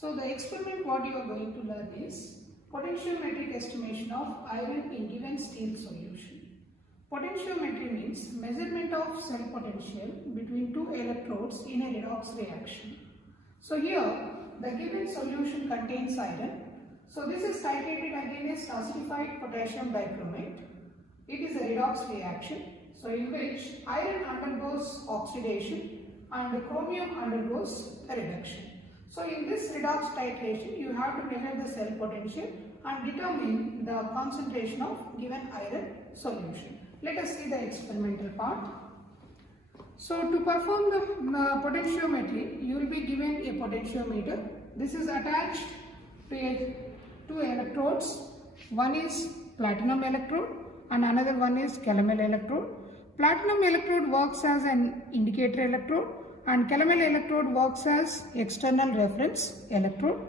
So the experiment what you are going to learn is potentiometric estimation of iron in given steel solution. Potentiometry means measurement of cell potential between two electrodes in a redox reaction. So here the given solution contains iron. So this is titrated against acidified potassium dichromate. It is a redox reaction. So in which iron undergoes oxidation and chromium undergoes a reduction. So in this redox titration, you have to measure the cell potential and determine the concentration of given iron solution. Let us see the experimental part. So to perform the potentiometry, you will be given a potentiometer. This is attached to two electrodes. One is platinum electrode and another one is calomel electrode. Platinum electrode works as an indicator electrode and calomel electrode works as external reference electrode.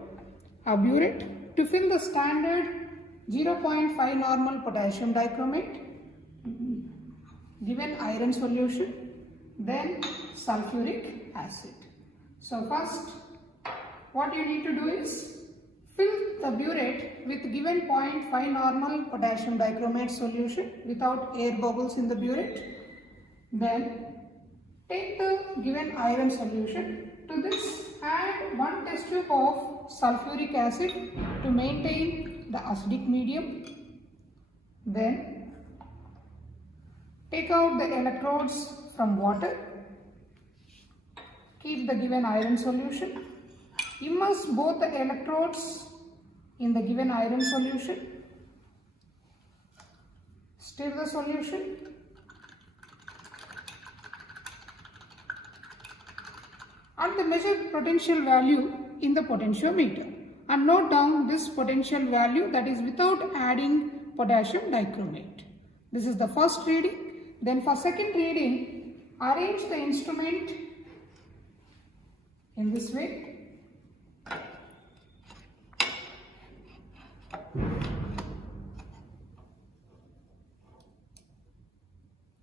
A burette to fill the standard 0.5 normal potassium dichromate, given iron solution, then sulfuric acid. So first what you need to do is fill the burette with given 0.5 normal potassium dichromate solution without air bubbles in the burette. Then take the given iron solution. To this add 1 test tube of sulfuric acid to maintain the acidic medium. Then take out the electrodes from water. Keep the given iron solution. Immerse both the electrodes in the given iron solution. Stir the solution. And the measured potential value in the potentiometer. And note down this potential value, that is without adding potassium dichromate. This is the first reading. Then for second reading, arrange the instrument in this way.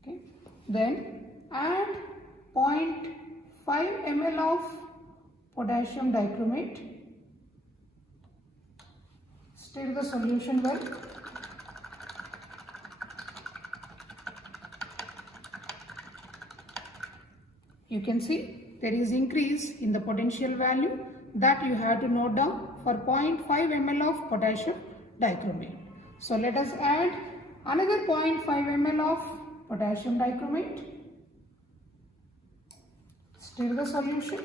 Okay. Then add 0.5 ml of potassium dichromate. Stir the solution well. You can see there is increase in the potential value that you have to note down for 0.5 ml of potassium dichromate. So let us add another 0.5 ml of potassium dichromate. Stir the solution.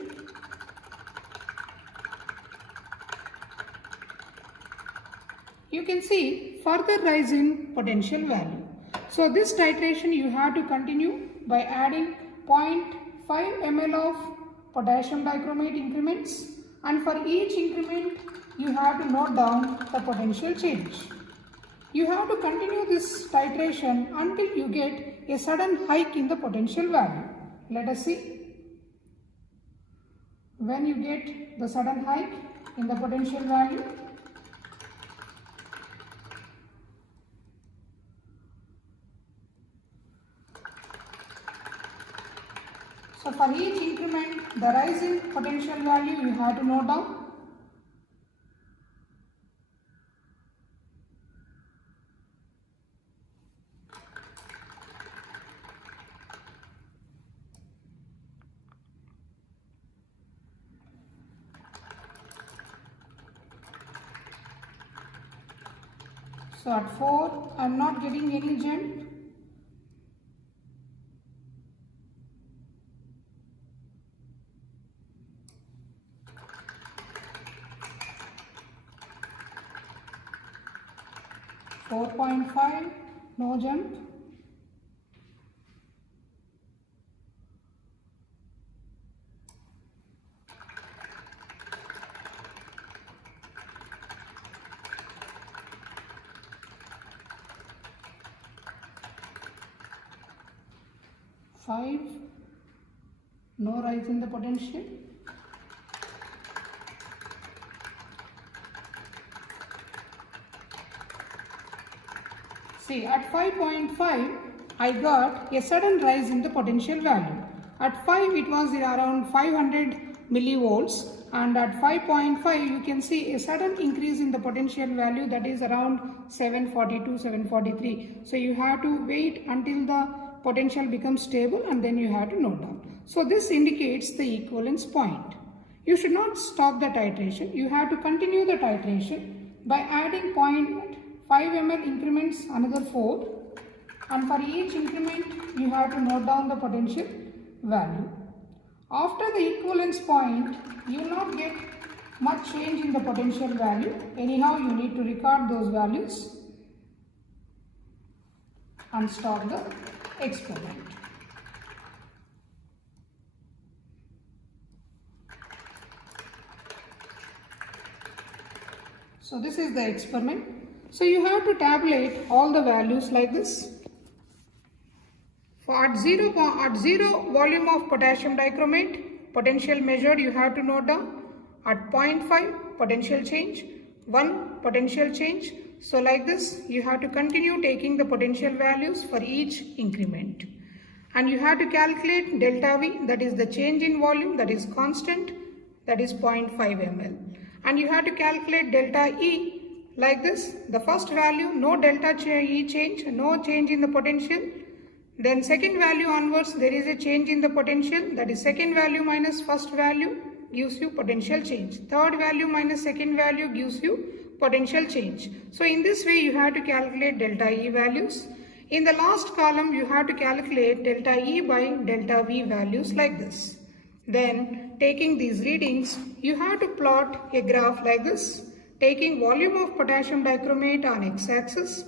You can see further rise in potential value. So this titration you have to continue by adding 0.5 ml of potassium dichromate increments, and for each increment you have to note down the potential change. You have to continue this titration until you get a sudden hike in the potential value. Let us see. When you get the sudden hike in the potential value, so for each increment, the rise in potential value you have to note down. So at 4, I am not getting any jump. .5, no jump. .5, no rise in the potential. See, at 5.5, I got a sudden rise in the potential value. At 5, it was around 500 millivolts. and at 5.5 you can see a sudden increase in the potential value, that is around 742, 743. So you have to wait until the potential becomes stable and then you have to note down. So this indicates the equivalence point. You should not stop the titration. You have to continue the titration by adding 0.5 ml increments, another 4, and for each increment you have to note down the potential value. After the equivalence point, you will not get much change in the potential value. Anyhow, you need to record those values and stop the experiment. So this is the experiment. So you have to tabulate all the values like this. For at zero volume of potassium dichromate, potential measured you have to note down. At 0.5 potential change, 1 potential change. So like this you have to continue taking the potential values for each increment. And you have to calculate delta V, that is the change in volume, that is constant, that is 0.5 ml. And you have to calculate delta E like this. The first value, no delta E change, no change in the potential. Then second value onwards there is a change in the potential, that is second value minus first value gives you potential change. Third value minus second value gives you potential change. So in this way you have to calculate delta E values. In the last column you have to calculate delta E by delta V values like this. Then taking these readings you have to plot a graph like this, taking volume of potassium dichromate on x-axis,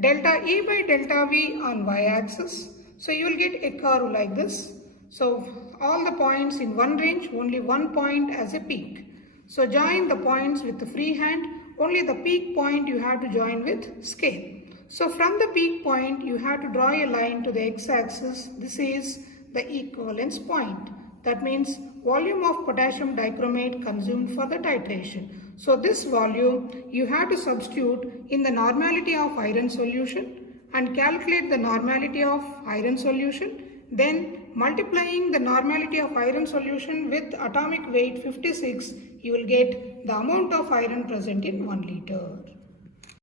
delta E by delta V on y-axis. So you will get a curve like this. So all the points in one range, only one point as a peak. So join the points with the free hand, only the peak point you have to join with scale. So from the peak point you have to draw a line to the x-axis. This is the equivalence point. That means volume of potassium dichromate consumed for the titration. So this volume you have to substitute in the normality of iron solution and calculate the normality of iron solution. Then multiplying the normality of iron solution with atomic weight 56, you will get the amount of iron present in 1 liter.